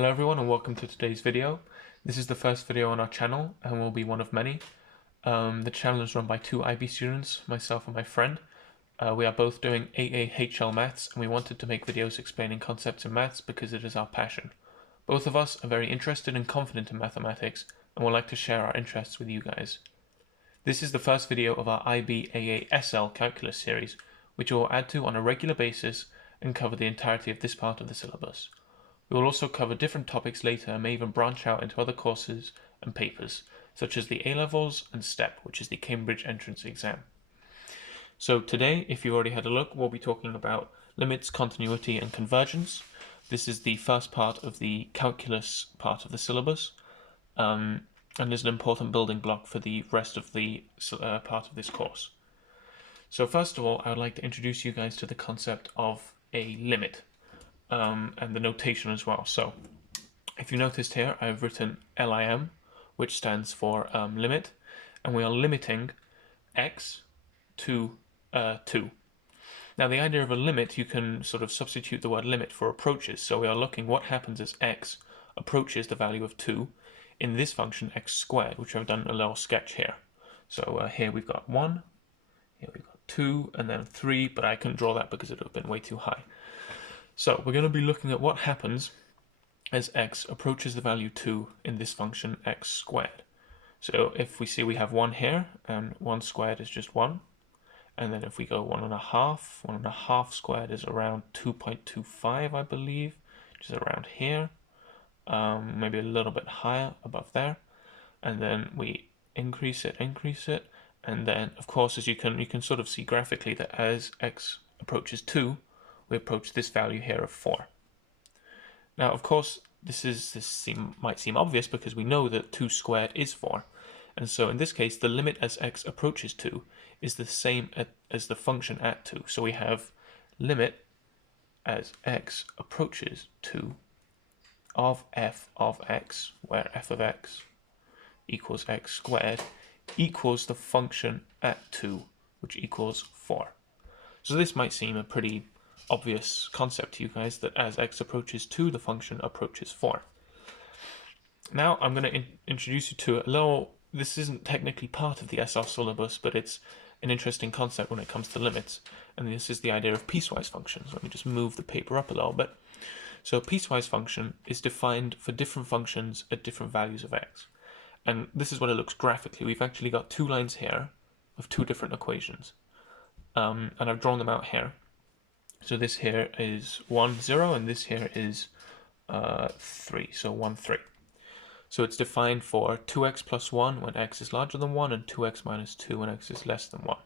Hello everyone and welcome to today's video. This is the first video on our channel and will be one of many. The channel is run by two IB students, myself and my friend. We are both doing AAHL maths and we wanted to make videos explaining concepts in maths because it is our passion. Both of us are very interested and confident in mathematics and would like to share our interests with you guys. This is the first video of our IB AASL calculus series, which we will add to on a regular basis and cover the entirety of this part of the syllabus. We will also cover different topics later and may even branch out into other courses and papers, such as the A-levels and STEP, which is the Cambridge entrance exam. So today, if you already had a look, we'll be talking about limits, continuity, and convergence. This is the first part of the calculus part of the syllabus, and is an important building block for the rest of the part of this course. So first of all, I would like to introduce you guys to the concept of a limit. And the notation as well. So if you noticed here, I've written LIM, which stands for limit, and we are limiting x to 2. Now the idea of a limit, you can sort of substitute the word limit for approaches. So we are looking what happens as x approaches the value of 2 in this function x squared, which I've done a little sketch here. So here we've got 1, here we've got 2, and then 3, but I couldn't draw that because it would have been way too high. So we're going to be looking at what happens as x approaches the value 2 in this function x squared. So if we see we have 1 here, and 1 squared is just 1. And then if we go 1.5 squared is around 2.25, I believe, which is around here. Maybe a little bit higher above there. And then we increase it, and then of course as you can sort of see graphically that as x approaches 2, we approach this value here of 4. Now, of course, this might seem obvious because we know that 2 squared is 4. And so in this case, the limit as x approaches 2 is the same as the function at 2. So we have limit as x approaches 2 of f of x, where f of x equals x squared, equals the function at 2, which equals 4. So this might seem a pretty obvious concept to you guys, that as x approaches 2, the function approaches 4. Now I'm going to introduce you to a little, this isn't technically part of the SL syllabus, but it's an interesting concept when it comes to limits, and this is the idea of piecewise functions. Let me just move the paper up a little bit. So a piecewise function is defined for different functions at different values of x. And this is what it looks graphically. We've actually got two lines here of two different equations, and I've drawn them out here. So this here is 1, 0, and this here is 3, so 1, 3. So it's defined for 2x plus 1 when x is larger than 1, and 2x minus 2 when x is less than 1.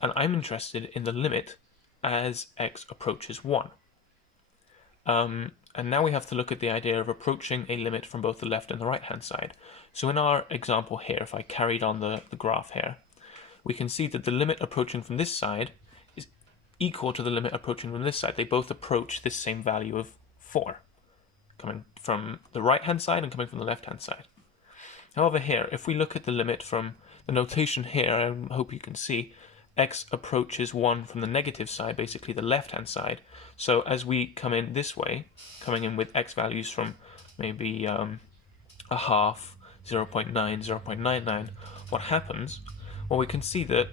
And I'm interested in the limit as x approaches 1. And now we have to look at the idea of approaching a limit from both the left and the right hand side. So in our example here, if I carried on the graph here, we can see that the limit approaching from this side is equal to the limit approaching from this side. They both approach this same value of 4, coming from the right hand side and coming from the left hand side. However here, if we look at the limit from the notation here, I hope you can see, x approaches 1 from the negative side, basically the left hand side. So as we come in this way, coming in with x values from maybe a half, 0.9, 0.99, what happens? Well, we can see that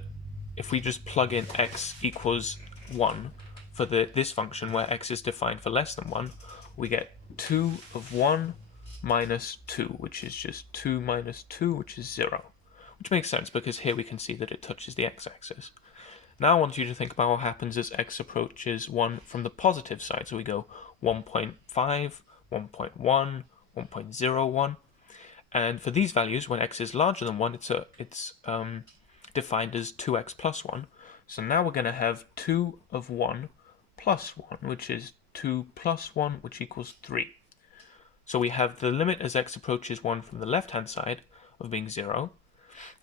if we just plug in x equals 1 for this function where x is defined for less than 1, we get 2 of 1 minus 2, which is just 2 minus 2, which is 0. Which makes sense because here we can see that it touches the x-axis. Now I want you to think about what happens as x approaches 1 from the positive side. So we go 1.5, 1.1, 1.01. And for these values, when x is larger than 1, it's defined as 2x plus 1. So now we're going to have 2 of 1 plus 1, which is 2 plus 1, which equals 3. So we have the limit as x approaches 1 from the left-hand side of being 0,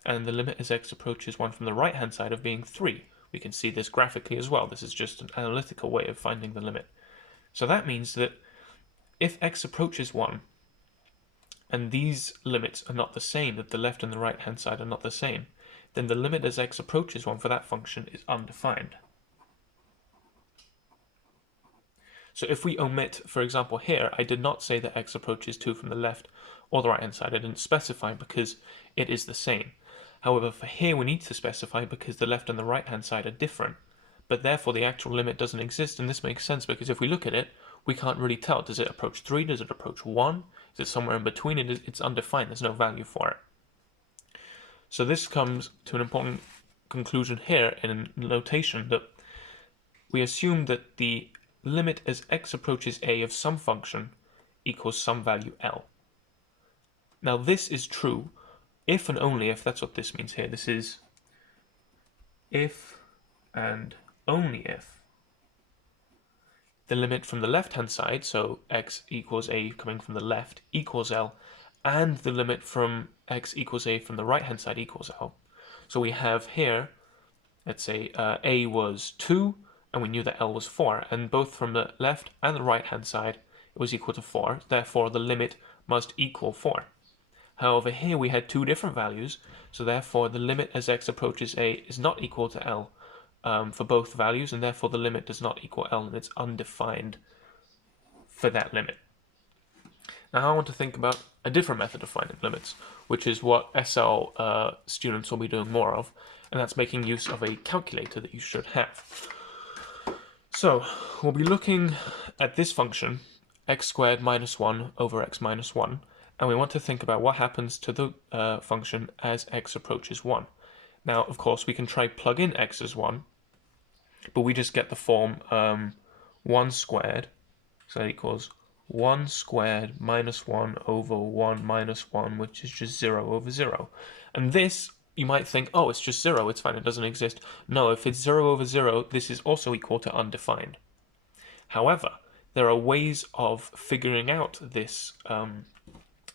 and the limit as x approaches 1 from the right-hand side of being 3. We can see this graphically as well. This is just an analytical way of finding the limit. So that means that if x approaches 1, and these limits are not the same, that the left and the right-hand side are not the same, then the limit as x approaches 1 for that function is undefined. So if we omit, for example here, I did not say that x approaches 2 from the left or the right hand side. I didn't specify because it is the same. However, for here we need to specify because the left and the right hand side are different. But therefore the actual limit doesn't exist, and this makes sense because if we look at it, we can't really tell. Does it approach 3? Does it approach 1? Is it somewhere in between? It's undefined. There's no value for it. So this comes to an important conclusion here in notation, that we assume that the limit as x approaches a of some function equals some value L. Now this is true if and only if, that's what this means here. This is if and only if the limit from the left-hand side, so x equals a coming from the left, equals L, and the limit from x equals a from the right-hand side equals L. So we have here, let's say a was 2, and we knew that L was 4, and both from the left and the right-hand side it was equal to 4, therefore the limit must equal 4. However, here we had two different values, so therefore the limit as x approaches a is not equal to L for both values, and therefore the limit does not equal L, and it's undefined for that limit. Now I want to think about a different method of finding limits, which is what SL students will be doing more of, and that's making use of a calculator that you should have. So we'll be looking at this function, x squared minus 1 over x minus 1, and we want to think about what happens to the function as x approaches 1. Now, of course, we can try plug in x as 1, but we just get the form 1 squared, so that equals 1 squared minus 1 over 1 minus 1, which is just 0 over 0. And this, you might think, oh, it's just 0, it's fine, it doesn't exist. No, if it's 0 over 0, this is also equal to undefined. However, there are ways of figuring out this,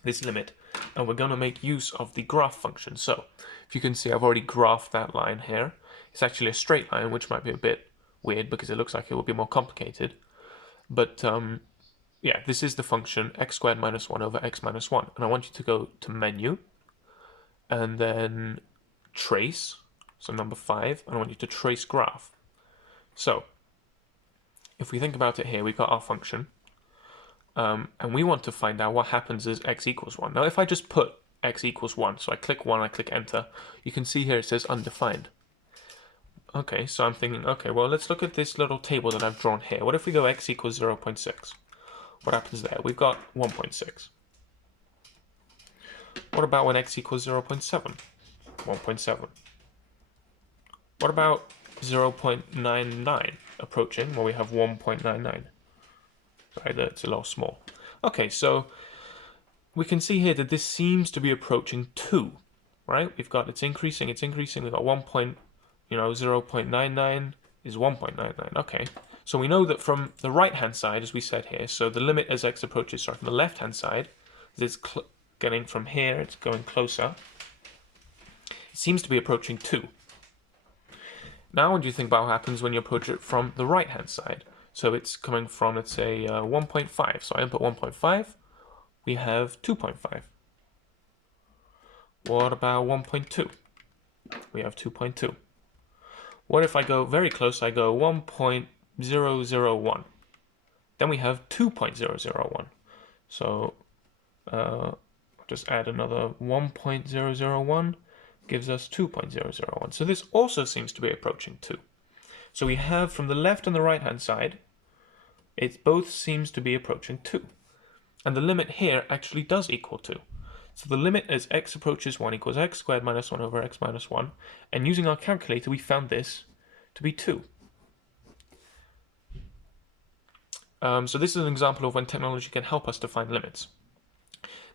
this limit, and we're going to make use of the graph function. So, if you can see, I've already graphed that line here. It's actually a straight line, which might be a bit weird because it looks like it will be more complicated. But yeah, this is the function x squared minus 1 over x minus 1. And I want you to go to menu and then trace, so number 5, and I want you to trace graph. So, if we think about it here, we've got our function, and we want to find out what happens as x equals 1. Now, if I just put x equals 1, so I click 1, I click enter, you can see here it says undefined. Okay, so I'm thinking, okay, well, let's look at this little table that I've drawn here. What if we go x equals 0.6? What happens there? We've got 1.6. What about when x equals 0.7? 1.7. What about 0.99 approaching, where we have 1.99? Sorry, that's a little small. Okay, so we can see here that this seems to be approaching 2, right? We've got, it's increasing, we've got 0.99 is 1.99, okay. So we know that from the right-hand side, as we said here, so the limit as x approaches, sorry, from the left-hand side, it's getting from here, it's going closer. It seems to be approaching 2. Now what do you think about what happens when you approach it from the right-hand side? So it's coming from, let's say, 1.5. So I input 1.5, we have 2.5. What about 1.2? We have 2.2. What if I go very close, I go 1.001? Then we have 2.001. So just add another 1.001, gives us 2.001. So this also seems to be approaching 2. So we have from the left and the right hand side, it both seems to be approaching 2. And the limit here actually does equal 2. So the limit as x approaches 1 equals x squared minus 1 over x minus 1. And using our calculator, we found this to be 2. So this is an example of when technology can help us to find limits.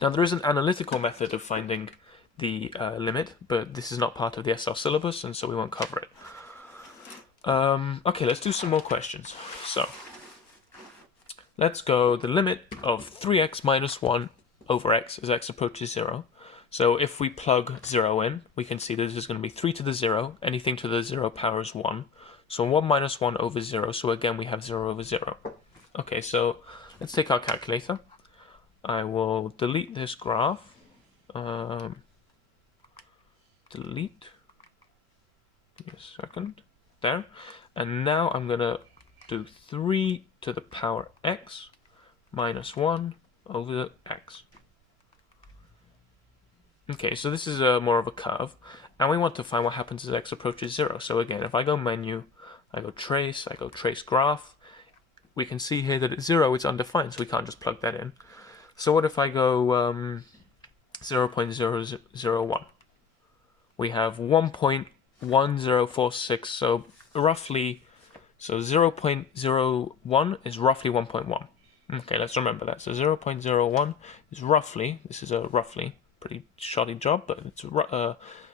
Now there is an analytical method of finding the limit, but this is not part of the SL syllabus, and so we won't cover it. Okay, let's do some more questions. So let's go the limit of 3x minus 1 over x as x approaches 0. So if we plug 0 in, we can see that this is going to be 3 to the 0. Anything to the 0 power is 1. So 1 minus 1 over 0. So again, we have 0 over 0. Okay, so let's take our calculator. I will delete this graph. Delete. Give me a second. There. And now I'm going to do 3 to the power x minus 1 over x. Okay, so this is more of a curve, and we want to find what happens as x approaches 0. So again, if I go menu, I go trace graph, we can see here that at 0 it's undefined, so we can't just plug that in. So what if I go 0.001? We have 1.1046, so roughly, so 0.01 is roughly 1.1. Okay, let's remember that. So 0.01 is roughly, this is a roughly, pretty shoddy job, but it's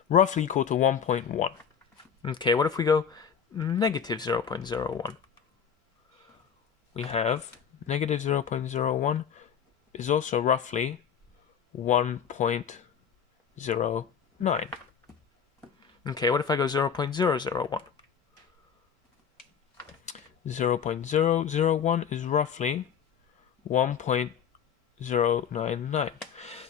roughly equal to 1.1. Okay, what if we go negative 0.01? We have negative 0.01 is also roughly 1.09. Okay, what if I go 0.001? 0.001 is roughly 1.099.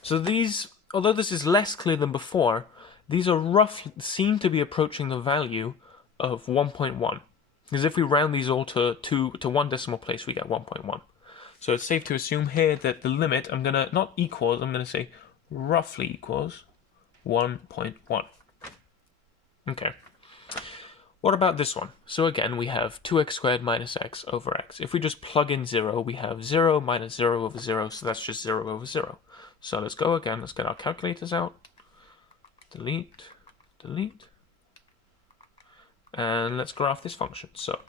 So these, although this is less clear than before, these are roughly seem to be approaching the value of 1.1. Because if we round these all to one decimal place, we get 1.1. So it's safe to assume here that the limit, I'm gonna not equals, I'm gonna say roughly equals 1.1. Okay. What about this one? So again, we have 2x squared minus x over x. If we just plug in 0, we have 0 minus 0 over 0, so that's just 0 over 0. So let's go again, let's get our calculators out. Delete, delete. And let's graph this function. So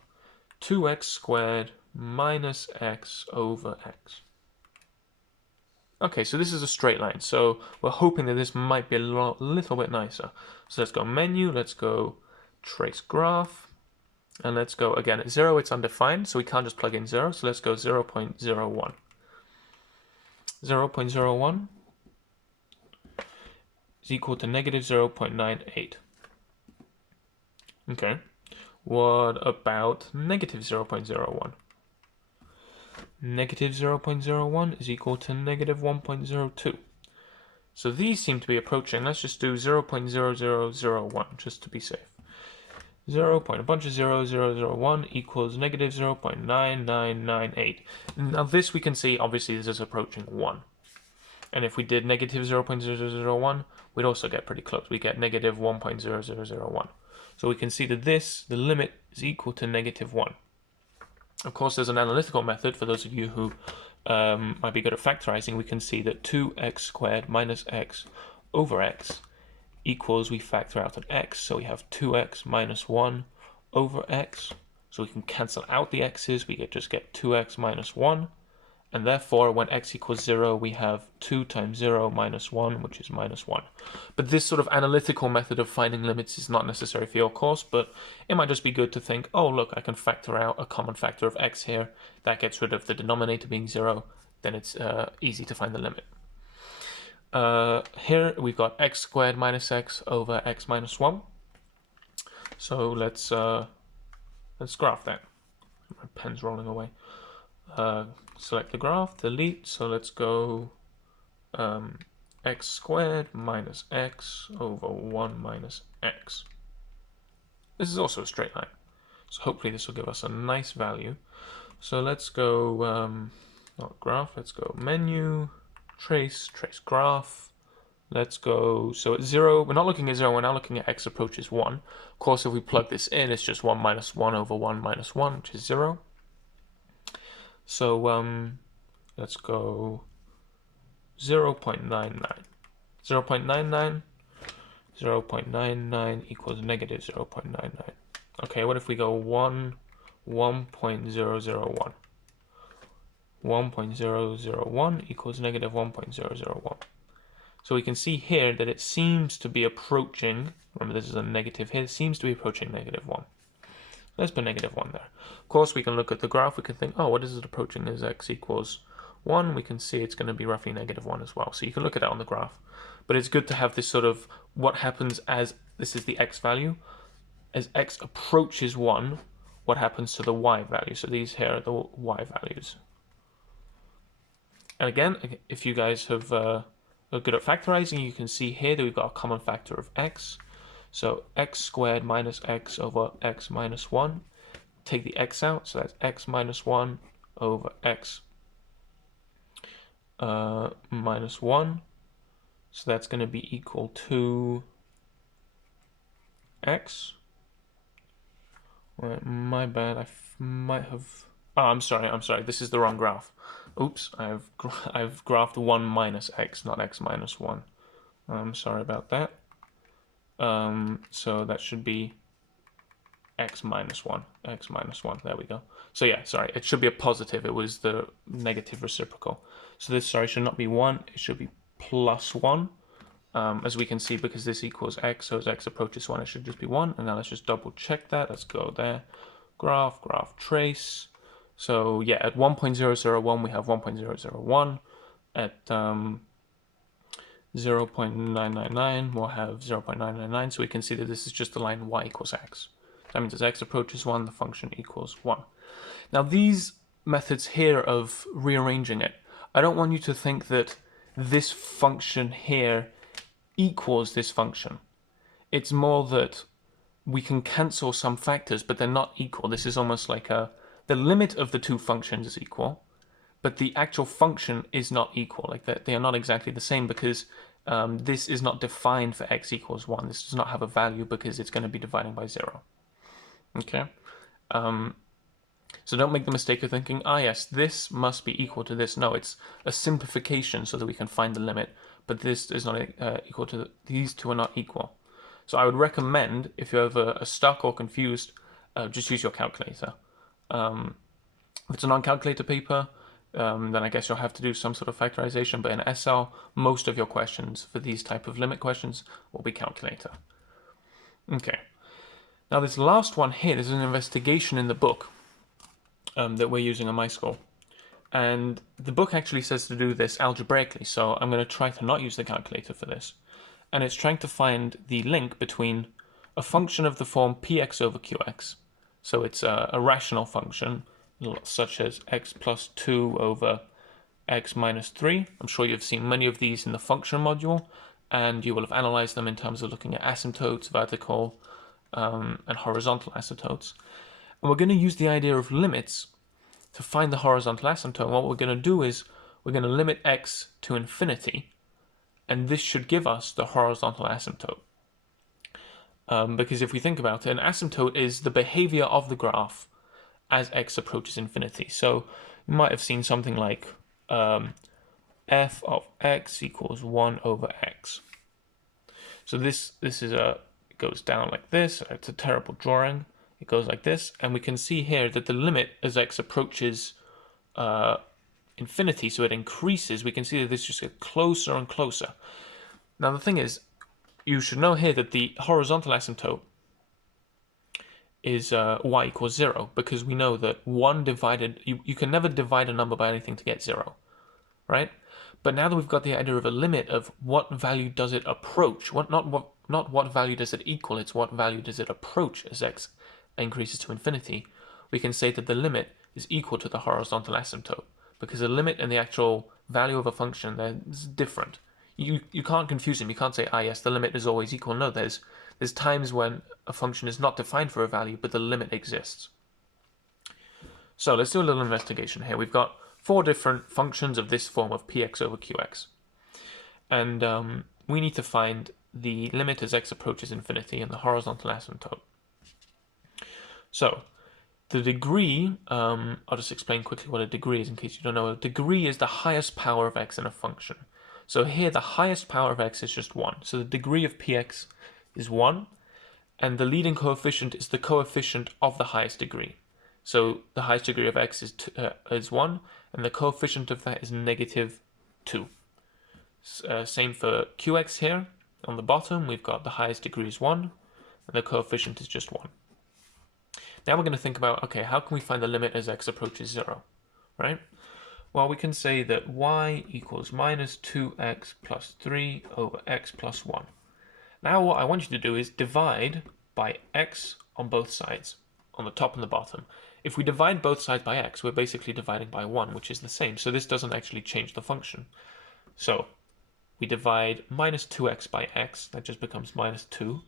2x squared minus x over x. Okay, so this is a straight line, so we're hoping that this might be a little bit nicer. So let's go menu, let's go trace graph, and let's go again at 0, it's undefined, so we can't just plug in 0, so let's go 0.01. 0.01 is equal to negative 0.98. Okay, what about negative 0.01? Negative 0.01 is equal to negative 1.02. So these seem to be approaching. Let's just do 0.0001 just to be safe. 0. A bunch of 0.001 equals negative 0.9998. Now this we can see, obviously this is approaching 1. And if we did negative 0.0001, we'd also get pretty close. We get negative 1.0001. So we can see that this, the limit, is equal to negative 1. Of course, there's an analytical method. For those of you who might be good at factorizing, we can see that 2x squared minus x over x equals, we factor out an x, so we have 2x minus 1 over x. So we can cancel out the x's, we just get 2x minus 1. And therefore, when x equals 0, we have 2 times 0 minus 1, which is minus 1. But this sort of analytical method of finding limits is not necessary for your course, but it might just be good to think, oh, look, I can factor out a common factor of x here. That gets rid of the denominator being 0. Then it's easy to find the limit. Here we've got x squared minus x over x minus 1. So let's graph that. My pen's rolling away. Select the graph, delete, so let's go x squared minus x over 1 minus x. This is also a straight line, so hopefully this will give us a nice value. So let's go, not graph, let's go menu, trace graph. Let's go, so at 0, we're not looking at 0, we're now looking at x approaches 1. Of course, if we plug this in, it's just 1 minus 1 over 1 minus 1, which is 0. So let's go 0.99. 0.99 equals negative 0.99. Okay, what if we go 1.001? 1.001 equals negative 1.001. So we can see here that it seems to be approaching, remember this is a negative here, it seems to be approaching negative 1. Let's put negative 1 there. Of course, we can look at the graph, we can think, oh, what is it approaching as x equals 1? We can see it's going to be roughly negative 1 as well. So you can look at it on the graph. But it's good to have this sort of, what happens as, this is the x value, as x approaches 1, what happens to the y value. So these here are the y values. And again, if you guys have are good at factorizing, you can see here that we've got a common factor of x. So x squared minus x over x minus 1. Take the x out, so that's x minus 1 over x minus 1. So that's going to be equal to x. Right, my bad, I might have... Oh, I'm sorry, this is the wrong graph. Oops, I've graphed 1 minus x, not x minus 1. I'm sorry about that. So that should be x minus 1, there we go. So yeah, sorry, it should be a positive, it was the negative reciprocal. So this, sorry, should not be 1, it should be plus 1, as we can see, because this equals x, so as x approaches 1, it should just be 1, and now let's just double check that. Let's go there, graph, trace. So yeah, at 1.001 we have 1.001, at 0.999 we'll have 0.999, so we can see that this is just the line y equals x. That means as x approaches 1, the function equals 1. Now these methods here of rearranging it, I don't want you to think that this function here equals this function. It's more that we can cancel some factors, but they're not equal. This is almost like the limit of the two functions is equal, but the actual function is not equal. Like they are not exactly the same, because this is not defined for x equals 1. This does not have a value because it's going to be dividing by 0. Okay? So don't make the mistake of thinking, ah yes, this must be equal to this. No, it's a simplification so that we can find the limit, but this is not equal to, these two are not equal. So I would recommend, if you're ever stuck or confused, just use your calculator. If it's a non-calculator paper, then I guess you'll have to do some sort of factorization, but in SL, most of your questions for these type of limit questions will be calculator. Okay. Now this last one here, there's an investigation in the book that we're using on my school. And the book actually says to do this algebraically, so I'm going to try to not use the calculator for this. And it's trying to find the link between a function of the form px over qx. So it's a rational function, such as x plus 2 over x minus 3. I'm sure you've seen many of these in the function module, and you will have analyzed them in terms of looking at asymptotes, vertical, and horizontal asymptotes. And we're going to use the idea of limits to find the horizontal asymptote. And what we're going to do is we're going to limit x to infinity, and this should give us the horizontal asymptote. Because if we think about it, an asymptote is the behavior of the graph as x approaches infinity. So you might have seen something like f of x equals 1 over x. So this is it goes down like this. It's a terrible drawing. It goes like this, and we can see here that the limit as x approaches infinity, so it increases, we can see that this just gets closer and closer. Now the thing is, you should know here that the horizontal asymptote is y equals 0, because we know that 1 divided, you can never divide a number by anything to get 0, right? But now that we've got the idea of a limit of what value does it approach, not what value does it equal, it's what value does it approach as x increases to infinity, we can say that the limit is equal to the horizontal asymptote, because the limit and the actual value of a function, is different. You can't confuse them. You can't say, ah yes, the limit is always equal. No, there's times when a function is not defined for a value, but the limit exists. So let's do a little investigation here. We've got 4 different functions of this form of px over qx. And we need to find the limit as x approaches infinity and the horizontal asymptote. So the degree, I'll just explain quickly what a degree is in case you don't know. A degree is the highest power of x in a function. So here the highest power of x is just 1. So the degree of px is 1, and the leading coefficient is the coefficient of the highest degree. So the highest degree of x is 1, and the coefficient of that is negative 2. Same for qx here. On the bottom, we've got the highest degree is 1, and the coefficient is just 1. Now we're going to think about, okay, how can we find the limit as x approaches 0, right? Well, we can say that y equals minus 2x plus 3 over x plus 1. Now what I want you to do is divide by x on both sides, on the top and the bottom. If we divide both sides by x, we're basically dividing by 1, which is the same. So this doesn't actually change the function. So we divide minus 2x by x, that just becomes minus 2,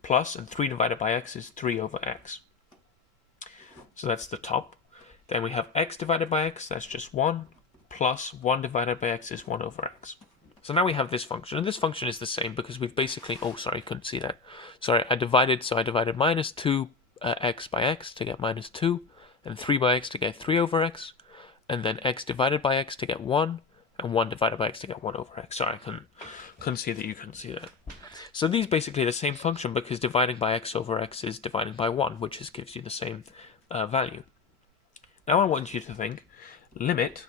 plus, and 3 divided by x is 3 over x. So that's the top. Then we have x divided by x, that's just 1, plus 1 divided by x is 1 over x. So now we have this function, and this function is the same because we've basically, oh sorry, couldn't see that. Sorry, I divided minus 2 x by x to get minus 2, and 3 by x to get 3 over x, and then x divided by x to get 1, and 1 divided by x to get 1 over x. Sorry, I couldn't see that you couldn't see that. So these basically the same function because dividing by x over x is dividing by 1, which gives you the same value. Now I want you to think limit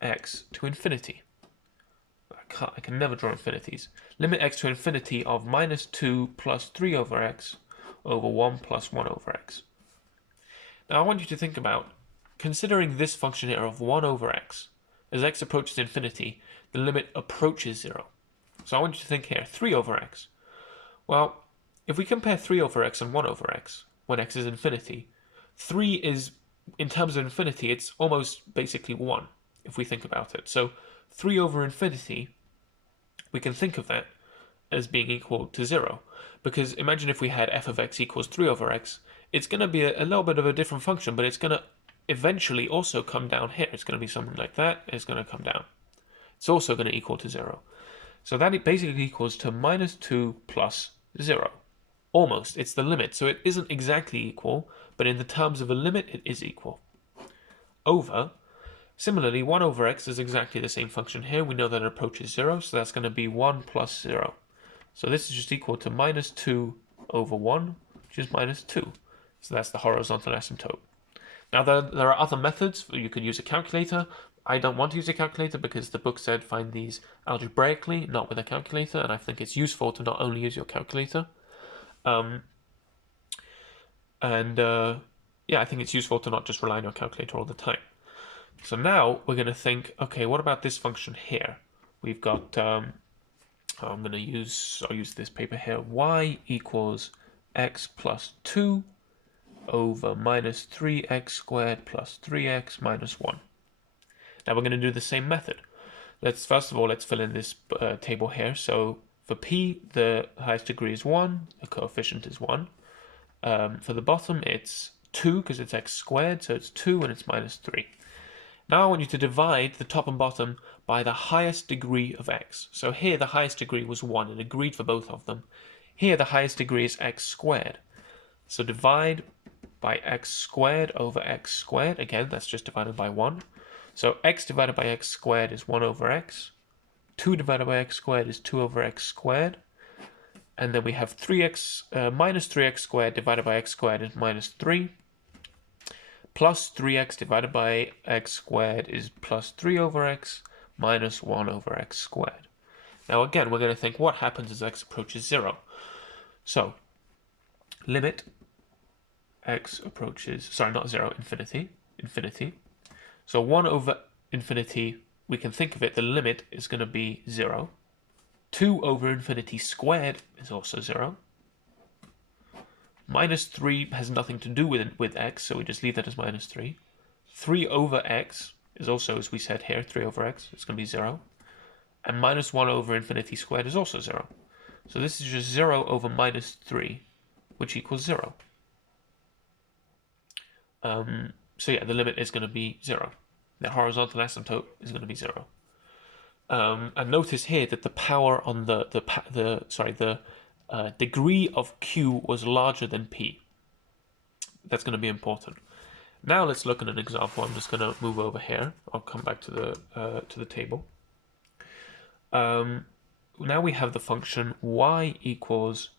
x to infinity. I can never draw infinities. Limit x to infinity of minus 2 plus 3 over x over 1 plus 1 over x. Now I want you to think about considering this function here of 1 over x. As x approaches infinity, the limit approaches 0. So I want you to think here, 3 over x. Well, if we compare 3 over x and 1 over x, when x is infinity, 3 is, in terms of infinity, it's almost basically 1, if we think about it. So 3 over infinity, we can think of that as being equal to 0. Because imagine if we had f of x equals 3 over x, it's going to be a little bit of a different function, but it's going to eventually also come down here. It's going to be something like that. It's going to come down. It's also going to equal to 0. So that it basically equals to minus 2 plus 0. Almost. It's the limit. So it isn't exactly equal, but in the terms of a limit, it is equal. Over. Similarly, 1 over x is exactly the same function here. We know that it approaches 0, so that's going to be 1 plus 0. So this is just equal to minus 2 over 1, which is minus 2. So that's the horizontal asymptote. Now, there are other methods. You could use a calculator. I don't want to use a calculator because the book said find these algebraically, not with a calculator, and I think it's useful to not only use your calculator. Yeah, I think it's useful to not just rely on your calculator all the time. So now we're going to think, okay, what about this function here? We've got, I'll use this paper here, y equals x plus 2 over minus 3x squared plus 3x minus 1. Now we're going to do the same method. First of all, let's fill in this table here. So for p, the highest degree is 1, the coefficient is 1. For the bottom, it's 2 because it's x squared, so it's 2 and it's minus 3. Now I want you to divide the top and bottom by the highest degree of x. So here the highest degree was 1, and agreed for both of them. Here the highest degree is x squared. So divide by x squared over x squared. Again, that's just divided by 1. So x divided by x squared is 1 over x. 2 divided by x squared is 2 over x squared. And then we have minus 3x squared divided by x squared is minus 3. Plus 3x divided by x squared is plus 3 over x minus 1 over x squared. Now again, we're going to think what happens as x approaches 0. So, limit x approaches, sorry, not 0, infinity. So 1 over infinity, we can think of it, the limit is going to be 0. 2 over infinity squared is also 0. Minus 3 has nothing to do with x, so we just leave that as minus 3. 3 over x is also, as we said here, 3 over x, it's going to be 0. And minus 1 over infinity squared is also 0. So this is just 0 over minus 3, which equals 0. So yeah, the limit is going to be 0. The horizontal asymptote is going to be 0. And notice here that the power on the degree of q was larger than p. That's going to be important. Now let's look at an example. I'm just going to move over here. I'll come back to the table. Now we have the function y equals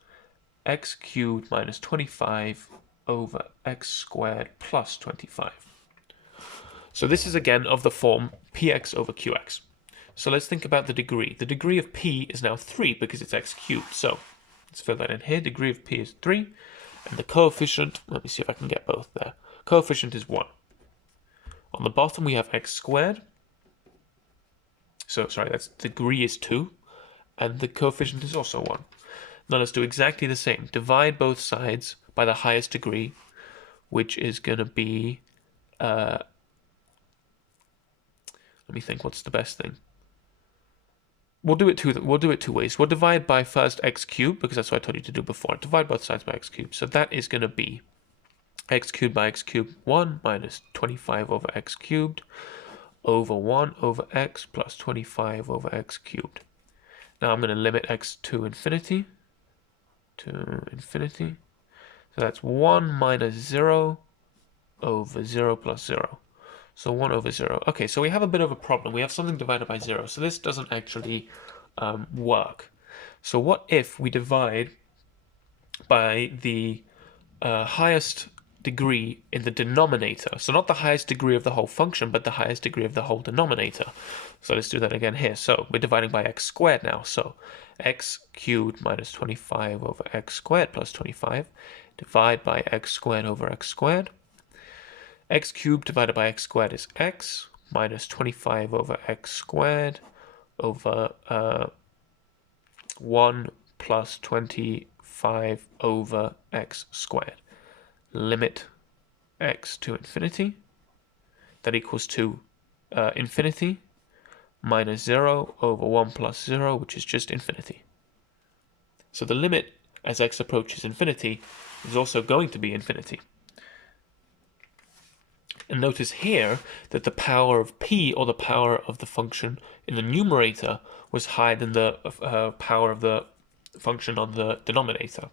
x cubed minus 25 over x squared plus 25. So this is again of the form px over qx. So let's think about the degree. The degree of p is now 3 because it's x cubed. So let's fill that in here. Degree of p is 3. And the coefficient, let me see if I can get both there. Coefficient is 1. On the bottom we have x squared. So, sorry, that's degree is 2. And the coefficient is also 1. Now let's do exactly the same. Divide both sides by the highest degree, which is going to be... let me think, what's the best thing? We'll do it two ways. We'll divide by first x cubed, because that's what I told you to do before. Divide both sides by x cubed. So that is going to be x cubed by x cubed 1 minus 25 over x cubed over 1 over x plus 25 over x cubed. Now I'm going to limit x to infinity. So that's 1 minus 0 over 0 plus 0. So 1 over 0. Okay, so we have a bit of a problem. We have something divided by 0. So this doesn't actually work. So what if we divide by the highest degree in the denominator? So not the highest degree of the whole function, but the highest degree of the whole denominator. So let's do that again here. So we're dividing by x squared now. So x cubed minus 25 over x squared plus 25. Divide by x squared over x squared. X cubed divided by x squared is x minus 25 over x squared over 1 plus 25 over x squared. Limit x to infinity. That equals to infinity minus 0 over 1 plus 0, which is just infinity. So the limit as x approaches infinity is also going to be infinity. And notice here that the power of p, or the power of the function in the numerator, was higher than the power of the function on the denominator.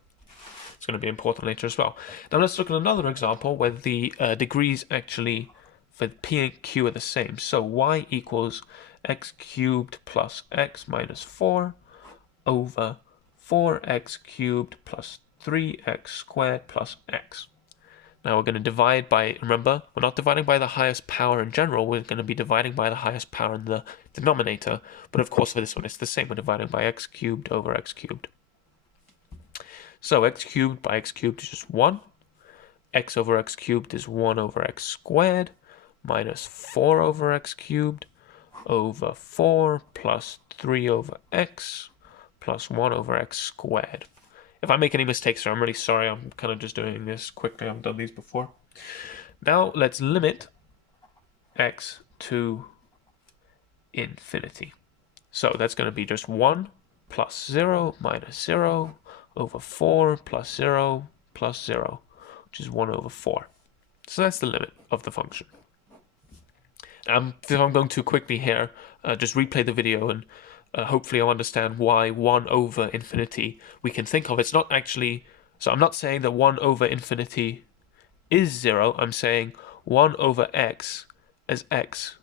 It's going to be important later as well. Now let's look at another example where the degrees actually for p and q are the same. So y equals x cubed plus x minus 4 over 4x cubed plus 3x squared plus x. Now we're going to divide by, remember, we're not dividing by the highest power in general, we're going to be dividing by the highest power in the denominator, but of course for this one it's the same, we're dividing by x cubed over x cubed. So x cubed by x cubed is just 1, x over x cubed is 1 over x squared, minus 4 over x cubed, over 4 plus 3 over x, plus 1 over x squared. If I make any mistakes here, I'm really sorry. I'm kind of just doing this quickly. I've done these before. Now let's limit x to infinity. So that's going to be just 1 plus 0 minus 0 over 4 plus 0 plus 0, which is 1 over 4. So that's the limit of the function. If I'm going too quickly here, just replay the video and hopefully I'll understand why 1 over infinity we can think of. It's not actually, so I'm not saying that 1 over infinity is 0. I'm saying 1 over x as x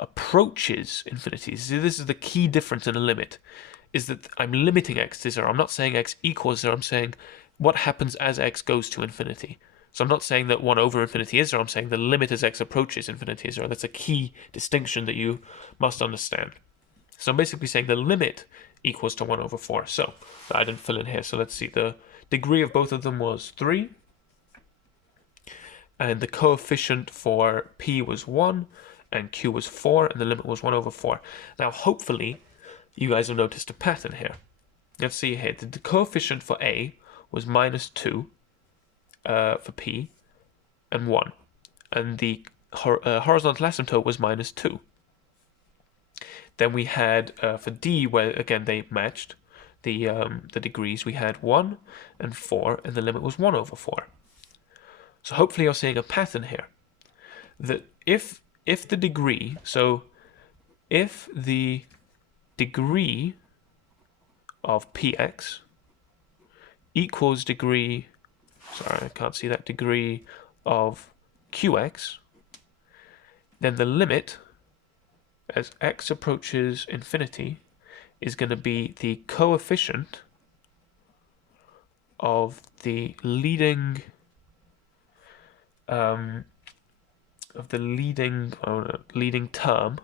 approaches infinity. See, this is the key difference in a limit, is that I'm limiting x to 0. I'm not saying x equals 0. I'm saying what happens as x goes to infinity. So I'm not saying that 1 over infinity is 0. I'm saying the limit as x approaches infinity is 0. That's a key distinction that you must understand. So I'm basically saying the limit equals to 1 over 4. So I didn't fill in here. So let's see. The degree of both of them was 3. And the coefficient for p was 1 and q was 4. And the limit was 1 over 4. Now, hopefully, you guys have noticed a pattern here. Let's see here. The coefficient for a was minus 2 for p and 1. And the horizontal asymptote was minus 2. Then we had for d, where again they matched the degrees, we had 1 and 4, and the limit was 1 over 4. So hopefully you're seeing a pattern here. That if the degree, so if the degree of px equals degree, sorry I can't see that, degree of qx, then the limit as x approaches infinity is going to be the coefficient of the leading leading term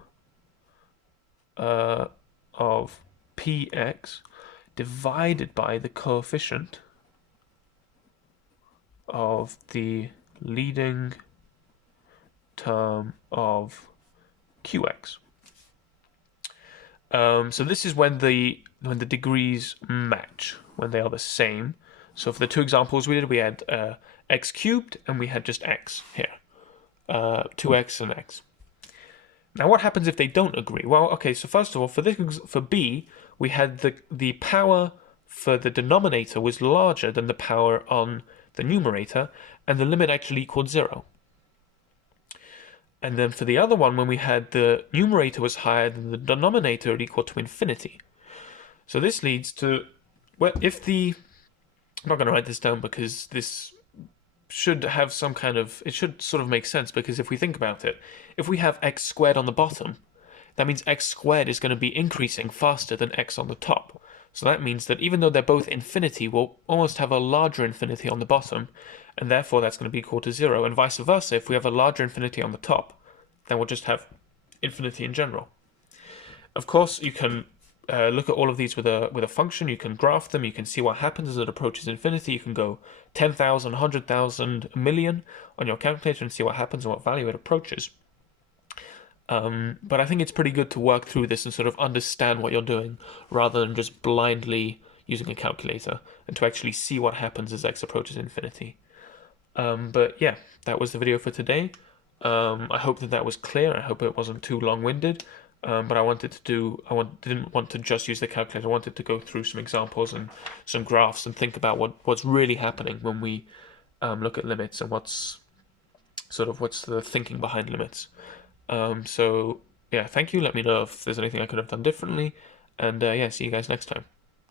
of px divided by the coefficient of the leading term of qx. So this is when the degrees match, when they are the same. So for the two examples we did, we had x cubed and we had just x here, 2x and x. Now what happens if they don't agree? Well, okay, so first of all, for b, we had the power for the denominator was larger than the power on the numerator, and the limit actually equaled 0. And then for the other one, when we had the numerator was higher than the denominator, it equal to infinity. So this leads to, well, if the, I'm not going to write this down because this should have some kind of, it should sort of make sense, because if we think about it, if we have x squared on the bottom, that means x squared is going to be increasing faster than x on the top. So that means that even though they're both infinity, we'll almost have a larger infinity on the bottom, and therefore that's going to be equal to 0, and vice versa. If we have a larger infinity on the top, then we'll just have infinity in general. Of course, you can look at all of these with a function. You can graph them. You can see what happens as it approaches infinity. You can go 10,000, 100,000, a million on your calculator and see what happens and what value it approaches. But I think it's pretty good to work through this and sort of understand what you're doing rather than just blindly using a calculator, and to actually see what happens as x approaches infinity. But yeah, that was the video for today. I hope that was clear. I hope it wasn't too long-winded. But I didn't want to just use the calculator. I wanted to go through some examples and some graphs and think about what's really happening when we look at limits, and what's the thinking behind limits. So yeah, thank you. Let me know if there's anything I could have done differently, and yeah, see you guys next time.